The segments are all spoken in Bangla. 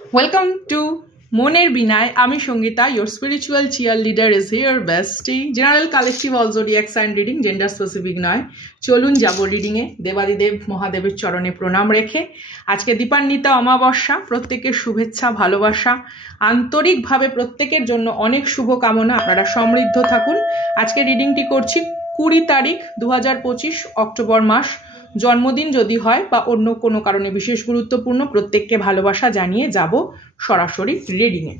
Welcome to Moner Binay. Ami Shongita, your spiritual cheerleader is here, bestie. General collective all zodiac sign reading, gender specific নয়। চলুন যাব রিডিং এ। দেবাদিদেব মহাদেবের চরণে প্রণাম রেখে আজকে দীপান্বিতা অমাবস্যা, প্রত্যেকের শুভেচ্ছা ভালোবাসা আন্তরিকভাবে প্রত্যেকের জন্য অনেক শুভ কামনা। আপনারা সমৃদ্ধ থাকুন। আজকে রিডিংটি করছি 20 তারিখ 2025 অক্টোবর মাস। জন্মদিন যদি হয় বা অন্য কোনো কারণে বিশেষ গুরুত্বপূর্ণ, প্রত্যেককে ভালোবাসা জানিয়ে যাব সরাসরি রিডিংয়ে।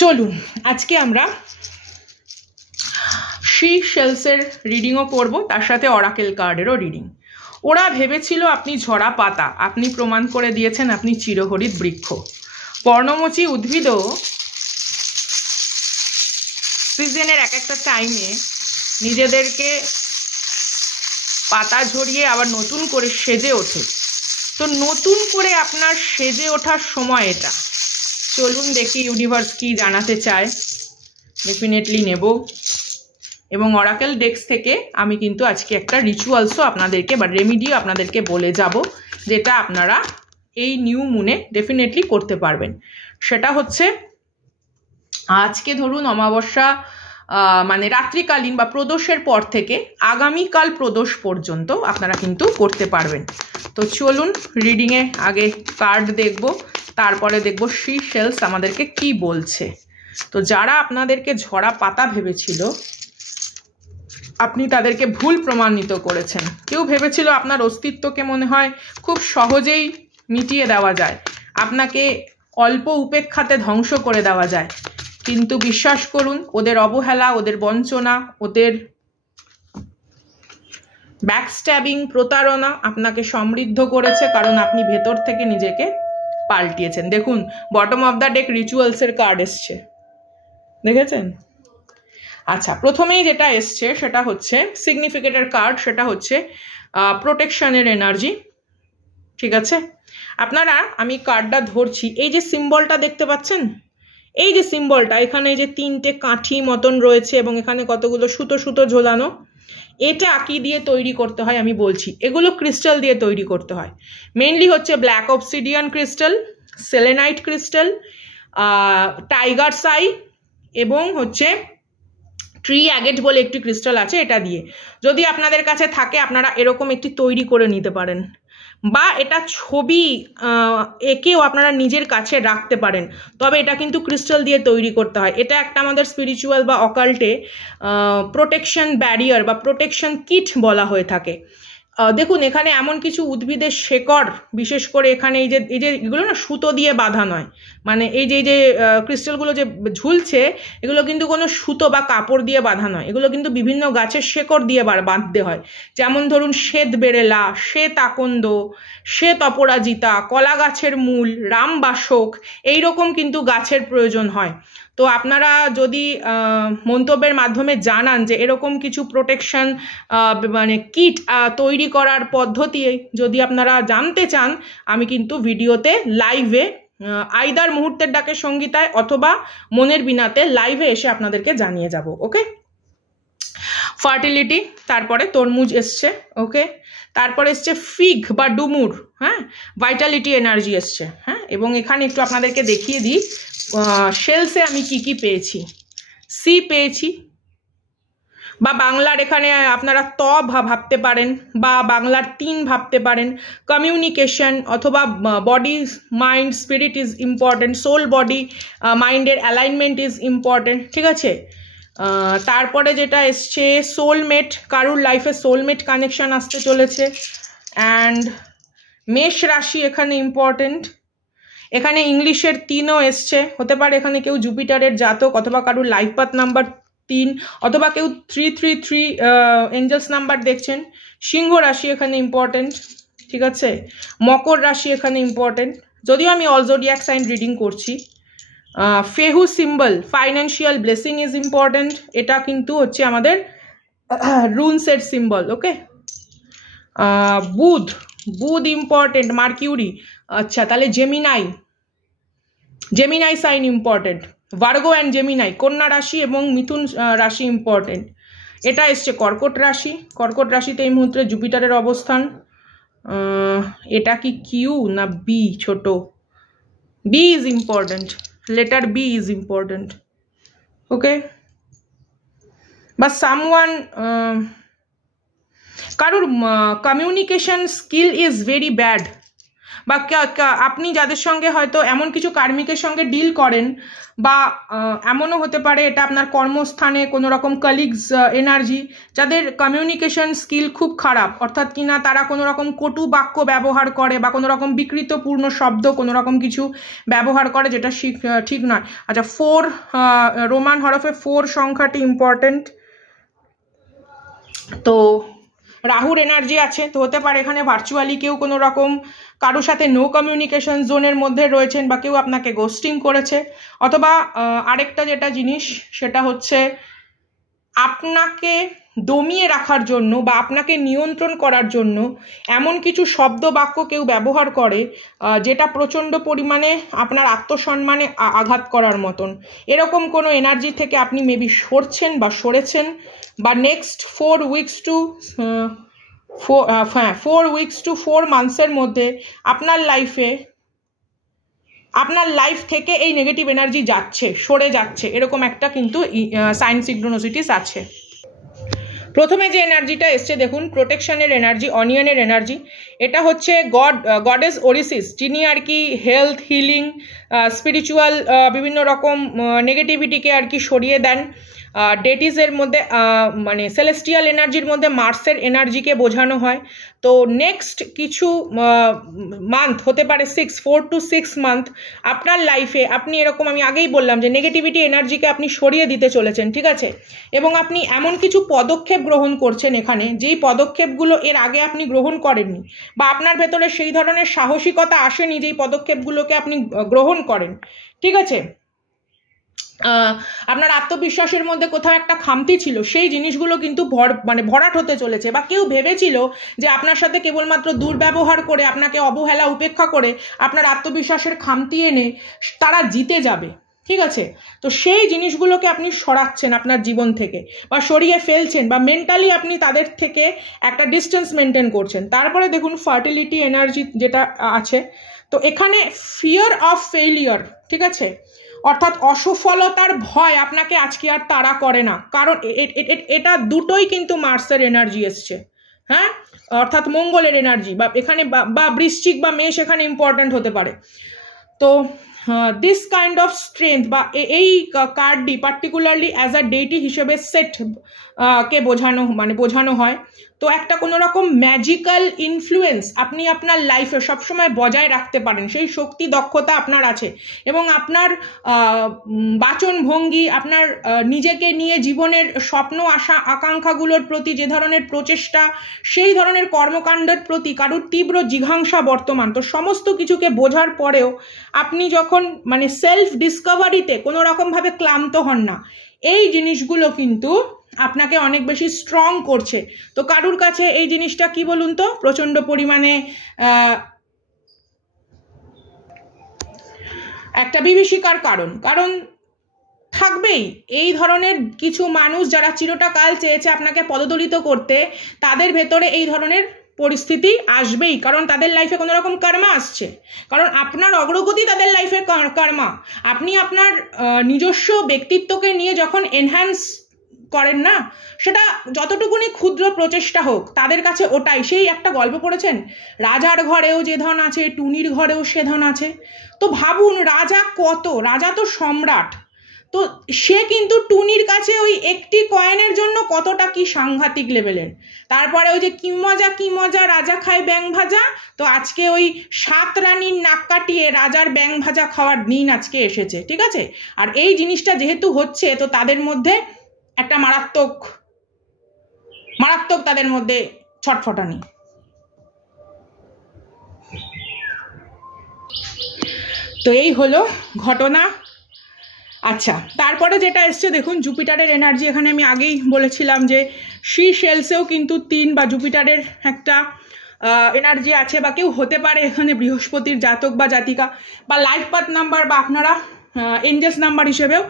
চলুন আজকে আমরা সি শেলসের রিডিংও করব, তার সাথে অরাকেল কার্ডেরও রিডিং। ওরা ভেবেছিল আপনি ঝরা পাতা, আপনি প্রমাণ করে দিয়েছেন আপনি চিরহরিৎ বৃক্ষ। পর্ণমোচী উদ্ভিদও সিজনের এক একটা টাইমে নিজেদেরকে পাতা ঝরিয়ে আবার নতুন করে সেজে ওঠে। তো নতুন করে আপনার সেজে ওঠার সময় এটা। চলুন দেখি ইউনিভার্স কি জানাতে চায়। ডেফিনেটলি নেব। এবং অরাকেল ডেক্স থেকে আমি কিন্তু আজকে একটা রিচুয়ালসও আপনাদেরকে বা রেমিডিও আপনাদেরকে বলে যাব, যেটা আপনারা এই নিউ মুনে ডেফিনেটলি করতে পারবেন। সেটা হচ্ছে আজকে ধরুন অমাবস্যা মানে রাত্রিকালীন বা প্রদোষের পর থেকে আগামীকাল প্রদোষ পর্যন্ত আপনারা কিন্তু করতে পারবেন। তো চলুন রিডিংয়ে আগে কার্ড দেখব, তারপরে দেখব সি শেলস আমাদেরকে কি বলছে। তো যারা আপনাদেরকে ঝরা পাতা ভেবেছিল, আপনি তাদেরকে ভুল প্রমাণিত করেছেন। কেউ ভেবেছিল আপনার অস্তিত্বকে মনে হয় খুব সহজেই মিটিয়ে দেওয়া যায়, আপনাকে অল্প উপেক্ষাতে ধ্বংস করে দেওয়া যায়। কিন্তু বিশ্বাস করুন, ওদের অবহেলা, ওদের বঞ্চনা, ওদের ব্যাকস্ট্যাবিং, প্রতারণা আপনাকে সমৃদ্ধ করেছে, কারণ আপনি ভেতর থেকে নিজেকে পাল্টিয়েছেন। দেখুন বটম অফ দ্য ডেক রিচুয়ালসের কার্ড এসছে, দেখেছেন? আচ্ছা, প্রথমেই যেটা এসছে সেটা হচ্ছে সিগনিফিকেটের কার্ড, সেটা হচ্ছে প্রোটেকশনের এনার্জি। ঠিক আছে, আপনারা, আমি কার্ডটা ধরছি, এই যে সিম্বলটা দেখতে পাচ্ছেন, এই যে সিম্বলটা, এখানে এই যে 3টে কাঠি মতন রয়েছে এবং এখানে কতগুলো সুতো সুতো ঝোলানো, এটা কি দিয়ে তৈরি করতে হয় আমি বলছি। এগুলো ক্রিস্টাল দিয়ে তৈরি করতে হয়। মেইনলি হচ্ছে black obsidian crystal, selenite crystal, tiger সাই এবং হচ্ছে ট্রি অ্যাগেট বলে একটি ক্রিস্টাল আছে, এটা দিয়ে। যদি আপনাদের কাছে থাকে আপনারা এরকম একটি তৈরি করে নিতে পারেন, বা এটা ছবি এঁকেও আপনারা নিজের কাছে রাখতে পারেন। তবে এটা কিন্তু ক্রিস্টাল দিয়ে তৈরি করতে হয়। এটা একটা আমাদের স্পিরিচুয়াল বা অকাল্টে প্রোটেকশন ব্যারিয়ার বা প্রোটেকশন কিট বলা হয়ে থাকে। দেখুন এখানে এমন কিছু উদ্ভিদের শেকড়, বিশেষ করে এখানে এই যে এগুলো না সুতো দিয়ে বাঁধা নয়, মানে এই যে ক্রিস্টালগুলো যে ঝুলছে, এগুলো কিন্তু কোনো সুতো বা কাপড় দিয়ে বাঁধা নয়, এগুলো কিন্তু বিভিন্ন গাছের শেকড় দিয়ে বাঁধতে হয়। যেমন ধরুন শ্বেত বেরেলা, শ্বেত আকন্দ, শ্বেত অপরাজিতা, কলা গাছের মূল, রামবাসক, এইরকম কিন্তু গাছের প্রয়োজন হয়। তো আপনারা যদি মন্তব্যের মাধ্যমে জানান যে এরকম কিছু প্রোটেকশন মানে কিট তৈরি করার পদ্ধতি যদি আপনারা জানতে চান, আমি কিন্তু ভিডিওতে লাইভে আইদার মুহূর্তের ডাকে সঙ্গীতায় অথবা মনের বিনাতে লাইভে এসে আপনাদেরকে জানিয়ে যাব। ওকে, ফার্টিলিটি, তারপরে তরমুজ এসছে। ওকে, তারপরে এসছে ফিগ বা ডুমুর, হ্যাঁ, ভাইটালিটি এনার্জি এসছে। হ্যাঁ, এবং এখানে একটু আপনাদেরকে দেখিয়ে দিই শেলসে আমি কি পেয়েছি। সি পেয়েছি, বা বাংলার এখানে আপনারা ভাবতে পারেন, বা বাংলার 3 ভাবতে পারেন। কমিউনিকেশন অথবা body mind spirit is important, soul body মাইন্ডের অ্যালাইনমেন্ট ইজ ইম্পর্টেন্ট। ঠিক আছে, তারপরে যেটা এসছে সোলমেট, কারুর লাইফে সোলমেট কানেকশন আসতে চলেছে। অ্যান্ড মেষ রাশি এখানে ইম্পর্টেন্ট। এখানে ইংলিশের 3ও এসছে, হতে পারে এখানে কেউ জুপিটারের জাতক, অথবা কারুর লাইফ পাথ নাম্বার 3, অথবা কেউ 333 এঞ্জেলস নাম্বার দেখছেন। সিংহ রাশি এখানে ইম্পর্টেন্ট। ঠিক আছে, মকর রাশি এখানে ইম্পর্টেন্ট, যদিও আমি অল জোডিয়াক সাইন রিডিং করছি। Fehu symbol, financial blessing is important, এটা কিন্তু হচ্ছে আমাদের রুনসের সিম্বল। ওকে, বুধ ইম্পর্টেন্ট, মার্কিউরি। আচ্ছা, তাহলে Gemini sign important, Virgo and Gemini, কন্যা রাশি এবং মিথুন রাশি ইম্পর্টেন্ট। এটা এসছে কর্কট রাশি, কর্কট রাশিতে এই মুহূর্তে জুপিটারের অবস্থান। এটা কি কিউ না বি? ছোট B is important, letter B is important. Okay, বা সামওয়ান, কারোর communication skill is very bad, বা আপনি যাদের সঙ্গে হয়তো এমন কিছু কার্মিকের সঙ্গে ডিল করেন, বা এমনও হতে পারে এটা আপনার কর্মস্থানে কোনো রকম কলিগস এনার্জি যাদের কমিউনিকেশন স্কিল খুব খারাপ, অর্থাৎ কিনা তারা কোনো রকম কটু বাক্য ব্যবহার করে বা কোনো রকম বিকৃতপূর্ণ শব্দ কোনো রকম কিছু ব্যবহার করে, যেটা ঠিক নয়। আচ্ছা, 4 রোমান হরফে 4 সংখ্যাটি ইম্পর্টেন্ট। তো রাহুর এনার্জি আছে, তো হতে পারে এখানে ভার্চুয়ালি কেউ কোনো রকম কারোর সাথে নো কমিউনিকেশন জোনের মধ্যে রয়েছেন, বা কেউ আপনাকে গোস্টিং করেছে, অথবা আরেকটা যেটা জিনিস সেটা হচ্ছে আপনাকে দমিয়ে রাখার জন্য বা আপনাকে নিয়ন্ত্রণ করার জন্য এমন কিছু শব্দ বাক্য কেউ ব্যবহার করে যেটা প্রচণ্ড পরিমাণে আপনার আত্মসম্মানে আঘাত করার মতন। এরকম কোনো এনার্জি থেকে আপনি মেবি সরছেন বা সরেছেন, বা নেক্সট 4 উইকস টু 4 মান্থসের মধ্যে আপনার লাইফ থেকে এই নেগেটিভ এনার্জি যাচ্ছে, সরে যাচ্ছে, এরকম একটা কিন্তু সাইন সিনক্রোনিসিটিস আছে। প্রথমে যে এনার্জিটা এসছে দেখুন, প্রোটেকশনের এনার্জি, অনিয়নের এনার্জি। এটা হচ্ছে গডেস ওরিসিস, যিনি আর কি হেলথ, হিলিং, স্পিরিচুয়াল বিভিন্ন রকম নেগেটিভিটিকে আর কি সরিয়ে দেন। ডেটিসের মধ্যে মানে সেলেস্টিয়াল এনার্জির মধ্যে মার্সের এনার্জিকে বোঝানো হয়। তো নেক্সট কিছু মান্থ হতে পারে 4 to 6 মান্থ আপনার লাইফে আপনি এরকম, আমি আগেই বললাম যে নেগেটিভিটি এনার্জিকে আপনি সরিয়ে দিতে চলেছেন, ঠিক আছে? এবং আপনি এমন কিছু পদক্ষেপ গ্রহণ করছেন এখানে, যেই পদক্ষেপগুলো এর আগে আপনি গ্রহণ করেননি, বা আপনার ভেতরে সেই ধরনের সাহসিকতা আসেনি যেই পদক্ষেপগুলোকে আপনি গ্রহণ করেন, ঠিক আছে? আপনার আত্মবিশ্বাসের মধ্যে কোথাও একটা খামতি ছিল, সেই জিনিসগুলো কিন্তু ভরাট হতে চলেছে। বা কেউ ভেবেছিল যে আপনার সাথে কেবলমাত্র দুর্ব্যবহার করে, আপনাকে অবহেলা উপেক্ষা করে আপনার আত্মবিশ্বাসের খামতি এনে তারা জিতে যাবে, ঠিক আছে? তো সেই জিনিসগুলোকে আপনি সরাচ্ছেন আপনার জীবন থেকে, বা সরিয়ে ফেলছেন, বা মেন্টালি আপনি তাদের থেকে একটা ডিস্টেন্স মেনটেন করছেন। তারপরে দেখুন ফার্টিলিটি এনার্জি যেটা আছে, তো এখানে ফিয়ার অফ ফেইলিয়ার, ঠিক আছে, অর্থাৎ অসফলতার ভয় আপনাকে আজকে আর তাড়া করে না, কারণ এটা দুটোই কিন্তু মার্সের এনার্জি এসছে, হ্যাঁ, অর্থাৎ মঙ্গলের এনার্জি, বা এখানে বা বৃশ্চিক বা মেষ এখানে ইম্পর্ট্যান্ট হতে পারে। তো দিস কাইন্ড অফ স্ট্রেংথ, বা এই কার্ডটি পার্টিকুলারলি অ্যাজ আ ডেইটি হিসেবে সেট কে বোঝানো হয়। তো একটা কোনো রকম ম্যাজিক্যাল ইনফ্লুয়েন্স আপনি আপনার লাইফে সবসময় বজায় রাখতে পারেন, সেই শক্তি দক্ষতা আপনার আছে, এবং আপনার বাচন ভঙ্গি, আপনার নিজেকে নিয়ে জীবনের স্বপ্ন আশা আকাঙ্ক্ষাগুলোর প্রতি যে ধরনের প্রচেষ্টা, সেই ধরনের কর্মকাণ্ডের প্রতি কারুর তীব্র জিঘাংসা বর্তমান। তো সমস্ত কিছুকে বোঝার পরেও আপনি যখন মানে সেলফ ডিসকভারিতে কোনো রকমভাবে ক্লান্ত হন না, এই জিনিসগুলো কিন্তু আপনাকে অনেক বেশি স্ট্রং করছে। তো কারুর কাছে এই জিনিসটা কি বলুন তো, প্রচণ্ড পরিমাণে একটা বিভীষিকার কারণ থাকবেই। এই ধরনের কিছু মানুষ যারা চিরটাকাল চেয়েছে আপনাকে পদদলিত করতে, তাদের ভেতরে এই ধরনের পরিস্থিতি আসবেই, কারণ তাদের লাইফে কোনো রকম কর্মা আসছে, কারণ আপনার অগ্রগতি তাদের লাইফের কর্মা। আপনি আপনার নিজস্ব ব্যক্তিত্বকে নিয়ে যখন এনহ্যান্স করেন না, সেটা যতটুকুনি ক্ষুদ্র প্রচেষ্টা হোক, তাদের কাছে ওটাই। সেই একটা গল্প পড়েছেন, রাজার ঘরেও যে ধন আছে টুনির ঘরেও সে ধন আছে। তো ভাবুন, রাজা তো সম্রাট, তো সে কিন্তু টুনির কাছে ওই একটি কয়েনের জন্য কতটা কি সাংঘাতিক লেভেলের। তারপরে ওই যে কি মজা রাজা খায় ব্যাং ভাজা, তো আজকে ওই 7 রানীর নাক কাটিয়ে রাজার ব্যাং ভাজা খাওয়ার দিন আজকে এসেছে, ঠিক আছে? আর এই জিনিসটা যেহেতু হচ্ছে, তো তাদের মধ্যে একটা মারাত্মক তাদের মধ্যে ছটফটানি। তো এই হলো ঘটনা। আচ্ছা, তারপরে যেটা এসছে দেখুন, জুপিটারের এনার্জি। এখানে আমি আগেই বলেছিলাম যে সি শেলসেও কিন্তু 3 বা জুপিটারের একটা এনার্জি আছে, বা কেউ হতে পারে এখানে বৃহস্পতির জাতক বা জাতিকা, বা লাইফ পাথ নাম্বার, বা আপনারা এঞ্জেলস নাম্বার হিসেবেও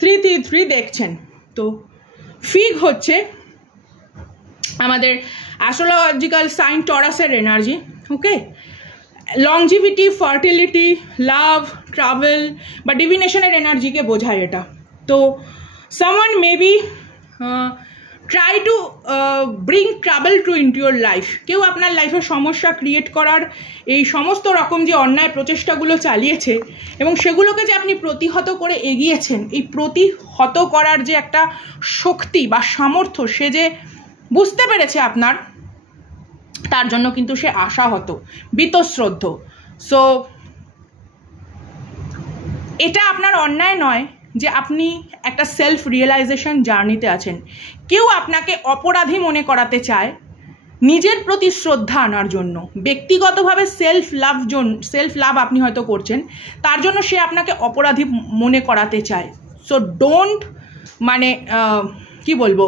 333 দেখছেন। তো ফিগ হচ্ছে আমাদের অ্যাস্ট্রোলজিক্যাল সাইন টরাসের এনার্জি। ওকে, লংজিভিটি, ফার্টিলিটি, লাভ, ট্রাভেল বা ডিভিনেশনের এনার্জিকে বোঝায় এটা। তো someone maybe try to bring travel to into your life. কেউ আপনার লাইফে সমস্যা ক্রিয়েট করার এই সমস্ত রকম যে অন্যায় প্রচেষ্টাগুলো চালিয়েছে এবং সেগুলোকে যে আপনি প্রতিহত করে এগিয়েছেন, এই প্রতিহত করার যে একটা শক্তি বা সামর্থ্য সে যে বুঝতে পেরেছে আপনার, তার জন্য কিন্তু সে আশাহত, বীতশ্রদ্ধ। সো এটা আপনার অন্যায় নয় যে আপনি একটা সেলফ রিয়েলাইজেশন জার্নিতে আছেন। কেউ আপনাকে অপরাধী মনে করাতে চায় নিজের প্রতি শ্রদ্ধা আনার জন্য, ব্যক্তিগতভাবে সেলফ লাভ আপনি হয়তো করছেন, তার জন্য সে আপনাকে অপরাধী মনে করাতে চায়। সো ডোন্ট কি বলবো,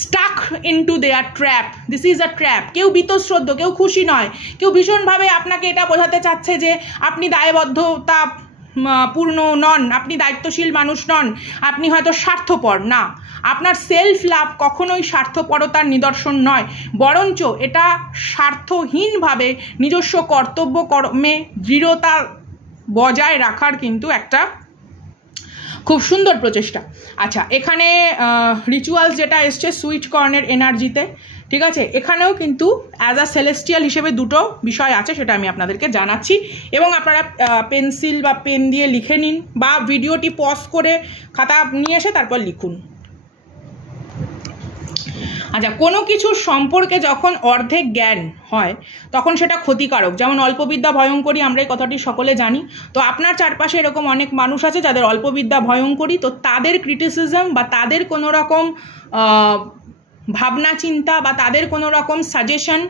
stuck into their trap. This is a trap. কেউ বীতশ্রদ্ধ, কেউ খুশি নয়, কেউ ভীষণভাবে আপনাকে এটা বোঝাতে চাচ্ছে যে আপনি দায়বদ্ধতা পূর্ণ নন, আপনি দায়িত্বশীল মানুষ নন, আপনি হয়তো স্বার্থপর। না, আপনার সেলফ লাভ কখনোই স্বার্থপরতার নিদর্শন নয়, বরঞ্চ এটা স্বার্থহীনভাবে নিজস্ব কর্তব্য কর্মে দৃঢ়তা বজায় রাখার কিন্তু একটা খুব সুন্দর প্রচেষ্টা। আচ্ছা, এখানে রিচুয়ালস যেটা এসছে সুইট কর্নের এনার্জিতে, ঠিক আছে, এখানেও কিন্তু অ্যাজ আ সেলেস্টিয়াল হিসেবে দুটো বিষয় আছে, সেটা আমি আপনাদেরকে জানাচ্ছি এবং আপনারা পেন্সিল বা পেন দিয়ে লিখে নিন বা ভিডিওটি পজ করে খাতা নিয়ে এসে তারপর লিখুন। আচ্ছা, কোনো কিছু সম্পর্কে যখন অর্ধেক জ্ঞান হয় তখন সেটা ক্ষতিকারক। যেমন অল্পবিদ্যা ভয়ঙ্করী, আমরা এই কথাটি সকলে জানি। তো আপনার চারপাশে এরকম অনেক মানুষ আছে যাদের অল্পবিদ্যা ভয়ঙ্করী, তো তাদের ক্রিটিসিজম বা তাদের কোনো রকম ভাবনা চিন্তা বা তাদের কোনো রকম সাজেশন,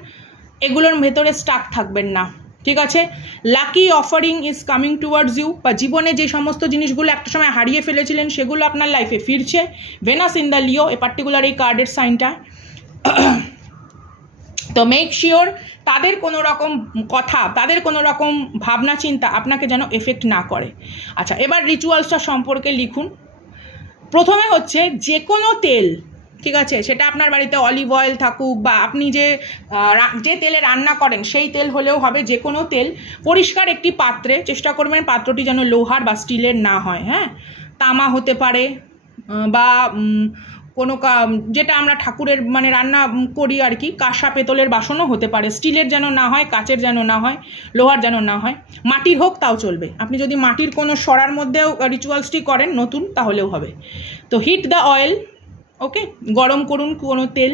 এগুলোর ভেতরে স্টাক থাকবেন না, ঠিক আছে। Lucky offering is coming towards you, বা জীবনে যে সমস্ত জিনিসগুলো একটা সময় হারিয়ে ফেলেছিলেন সেগুলো আপনার লাইফে ফিরছে। Venus in the Leo, a particular এই কার্ডের সাইনটা। তো মেক শিওর তাদের কোনো রকম কথা, তাদের কোনো রকম ভাবনা চিন্তা আপনাকে যেন এফেক্ট না করে। আচ্ছা, এবার রিচুয়ালসটা সম্পর্কে লিখুন। প্রথমে হচ্ছে যে কোনো তেল, ঠিক আছে, সেটা আপনার বাড়িতে অলিভ অয়েল থাকুক বা আপনি যে তেলে রান্না করেন সেই তেল হলেও হবে, যে কোনো তেল পরিষ্কার একটি পাত্রে, চেষ্টা করবেন পাত্রটি যেন লোহার বা স্টিলের না হয়, হ্যাঁ, তামা হতে পারে বা কোনো যেটা আমরা ঠাকুরের রান্না করি আর কি, কাঁসা পেতলের বাসনও হতে পারে, স্টিলের যেন না হয়, কাচের যেন না হয়, লোহার যেন না হয়, মাটির হোক তাও চলবে। আপনি যদি মাটির কোনো সরার মধ্যেও রিচুয়ালসটি করেন নতুন, তাহলেও হবে। তো হিট দ্য অয়েল, ওকে, গরম করুন কোনো তেল।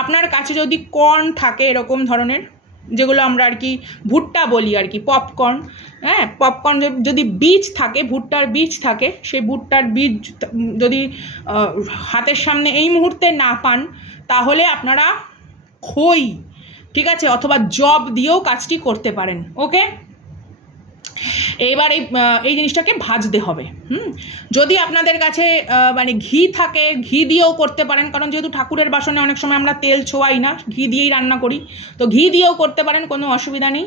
আপনার কাছে যদি কর্ন থাকে এরকম ধরনের, যেগুলো আমরা আর কি ভুট্টা বলি আর কি, পপকর্ন, হ্যাঁ, পপকর্ন যদি বীজ থাকে, ভুট্টার বীজ থাকে, সেই ভুট্টার বীজ যদি হাতের সামনে এই মুহূর্তে না পান, তাহলে আপনারা খই, ঠিক আছে, অথবা জব দিয়েও কাজটি করতে পারেন। ওকে, এবার এই জিনিসটাকে ভাজতে হবে। যদি আপনাদের কাছে ঘি থাকে, ঘি দিয়েও করতে পারেন, কারণ যেহেতু ঠাকুরের বাসনে অনেক সময় আমরা তেল ছোঁয়াই না, ঘি দিয়েই রান্না করি, তো ঘি দিয়েও করতে পারেন, কোনো অসুবিধা নেই।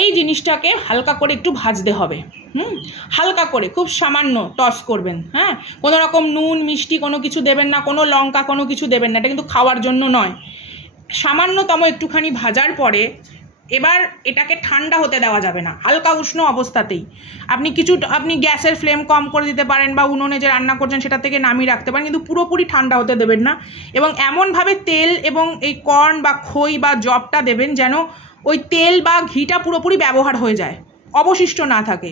এই জিনিসটাকে হালকা করে একটু ভাজতে হবে, হালকা করে, খুব সামান্য টস করবেন, হ্যাঁ, কোনো রকম নুন মিষ্টি কোনো কিছু দেবেন না, কোনো লঙ্কা কোনো কিছু দেবেন না, এটা কিন্তু খাওয়ার জন্য নয়। সামান্যতম একটুখানি ভাজার পরে এবার এটাকে ঠান্ডা হতে দেওয়া যাবে না, হালকা উষ্ণ অবস্থাতেই। আপনি গ্যাসের ফ্লেম কম করে দিতে পারেন বা উনুনে যে রান্না করছেন সেটা থেকে নামিয়ে রাখতে পারেন, কিন্তু পুরোপুরি ঠান্ডা হতে দেবেন না। এবং এমনভাবে তেল এবং এই কর্ন বা খই বা জবটা দেবেন যেন ওই তেল বা ঘিটা পুরোপুরি ব্যবহার হয়ে যায়, অবশিষ্ট না থাকে।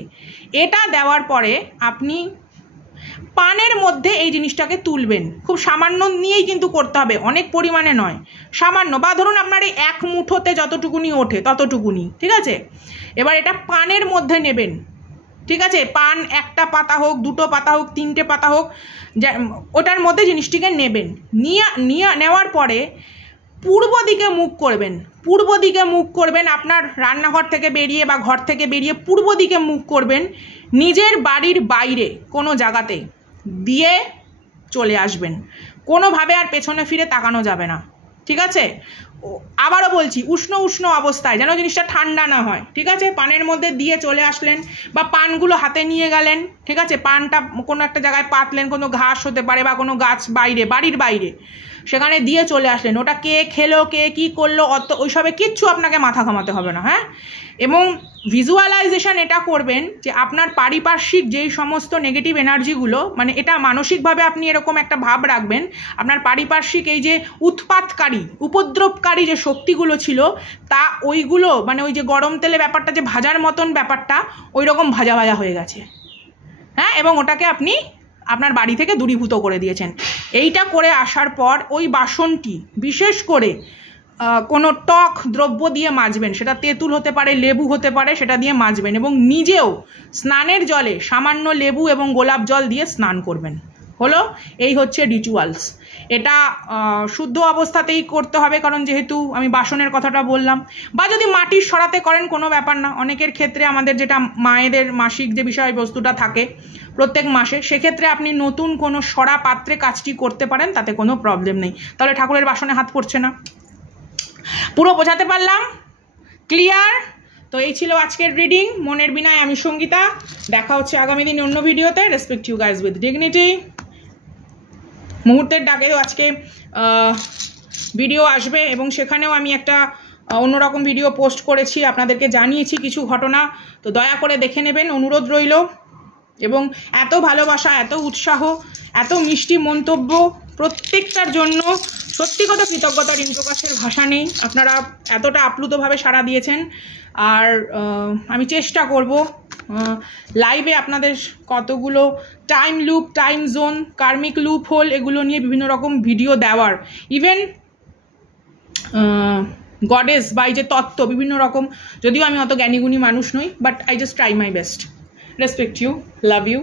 এটা দেওয়ার পরে আপনি পানের মধ্যে এই জিনিসটাকে তুলবেন, খুব সামান্য নিয়েই কিন্তু করতে হবে, অনেক পরিমাণে নয়, সামান্য, বা ধরুন আপনার এই এক মুঠোতে যতটুকুনি ওঠে ততটুকুনি, ঠিক আছে। এবার এটা পানের মধ্যে নেবেন, ঠিক আছে, পান একটা পাতা হোক, দুটো পাতা হোক, তিনটে পাতা হোক, ওটার মধ্যে জিনিসটিকে নেবেন। নেওয়ার পরে পূর্ব দিকে মুখ করবেন, পূর্ব দিকে মুখ করবেন, আপনার রান্নাঘর থেকে বেরিয়ে বা ঘর থেকে বেরিয়ে পূর্ব দিকে মুখ করবেন, নিজের বাড়ির বাইরে কোনো জায়গাতে দিয়ে চলে আসবেন, কোনোভাবে আর পেছনে ফিরে তাকানো যাবে না, ঠিক আছে। আবারও বলছি, উষ্ণ উষ্ণ অবস্থায়, যেন জিনিসটা ঠান্ডা না হয়, ঠিক আছে। পানের মধ্যে দিয়ে চলে আসলেন বা পানগুলো হাতে নিয়ে গেলেন, ঠিক আছে, পানটা কোনো একটা জায়গায় পাতলেন, কোনো ঘাস হতে পারে বা কোনো গাছ বাইরে, বাড়ির বাইরে, সেখানে দিয়ে চলে আসলেন, ওটা কে খেলো কে কী করলো অত ওইসবে কিচ্ছু আপনাকে মাথা ঘামাতে হবে না। হ্যাঁ, এবং ভিজুয়ালাইজেশন এটা করবেন যে আপনার পারিপার্শ্বিক যেই সমস্ত নেগেটিভ এনার্জিগুলো, মানে এটা মানসিকভাবে আপনি এরকম একটা ভাব রাখবেন, আপনার পারিপার্শ্বিক এই যে উৎপাতকারী উপদ্রবকারী যে শক্তিগুলো ছিল তা ওইগুলো মানে ওই যে গরম তেলে ব্যাপারটা যে ভাজার মতন ব্যাপারটা ওই রকম ভাজা ভাজা হয়ে গেছে। হ্যাঁ, এবং ওটাকে আপনি আপনার বাড়ি থেকে দূরীভূত করে দিয়েছেন। এইটা করে আসার পর ওই বাসনটি বিশেষ করে কোনো টক দ্রব্য দিয়ে মাজবেন, সেটা তেঁতুল হতে পারে, লেবু হতে পারে, সেটা দিয়ে মাজবেন এবং নিজেও স্নানের জলে সামান্য লেবু এবং গোলাপ জল দিয়ে স্নান করবেন। হলো, এই হচ্ছে রিচুয়ালস। এটা শুদ্ধ অবস্থাতেই করতে হবে, কারণ যেহেতু আমি বাসনের কথাটা বললাম। বা যদি মাটির সরাতে করেন কোনো ব্যাপার না, অনেকের ক্ষেত্রে আমাদের যেটা মায়েদের মাসিক যে বিষয়বস্তুটা থাকে প্রত্যেক মাসে, সেক্ষেত্রে আপনি নতুন কোনো সরা পাত্রে কাজটি করতে পারেন, তাতে কোনো প্রবলেম নেই, তাহলে ঠাকুরের বাসনে হাত পড়ছে না। পুরো বোঝাতে পারলাম? ক্লিয়ার? তো এই ছিল আজকের রিডিং। মনের বিনায় আমি সঙ্গীতা। দেখা হচ্ছে আগামী দিন অন্য ভিডিওতে। Respect you guys with dignity. মুহূর্তের ডাকেও আজকে ভিডিও আসবে এবং সেখানেও আমি একটা অন্যরকম ভিডিও পোস্ট করেছি, আপনাদেরকে জানিয়েছি কিছু ঘটনা, তো দয়া করে দেখে নেবেন, অনুরোধ রইল। এবং এত ভালোবাসা, এত উৎসাহ, এত মিষ্টি মন্তব্য প্রত্যেকটার জন্য সত্যি কথা কৃতজ্ঞতার ঋণ প্রকাশের ভাষা নেই। আপনারা এতটা আপ্লুতভাবে সাড়া দিয়েছেন। আর আমি চেষ্টা করব লাইভে আপনাদের কতগুলো টাইম লুপ, টাইম জোন, কার্মিক লুপ হোল এগুলো নিয়ে বিভিন্ন রকম ভিডিও দেওয়ার। ইভেন গডেস বা এই যে তত্ত্ব বিভিন্ন রকম, যদিও আমি অত জ্ঞানীগুণী মানুষ নই, but I just try my best. Respect you, love you.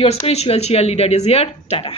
Your spiritual cheerleader is here. Tata.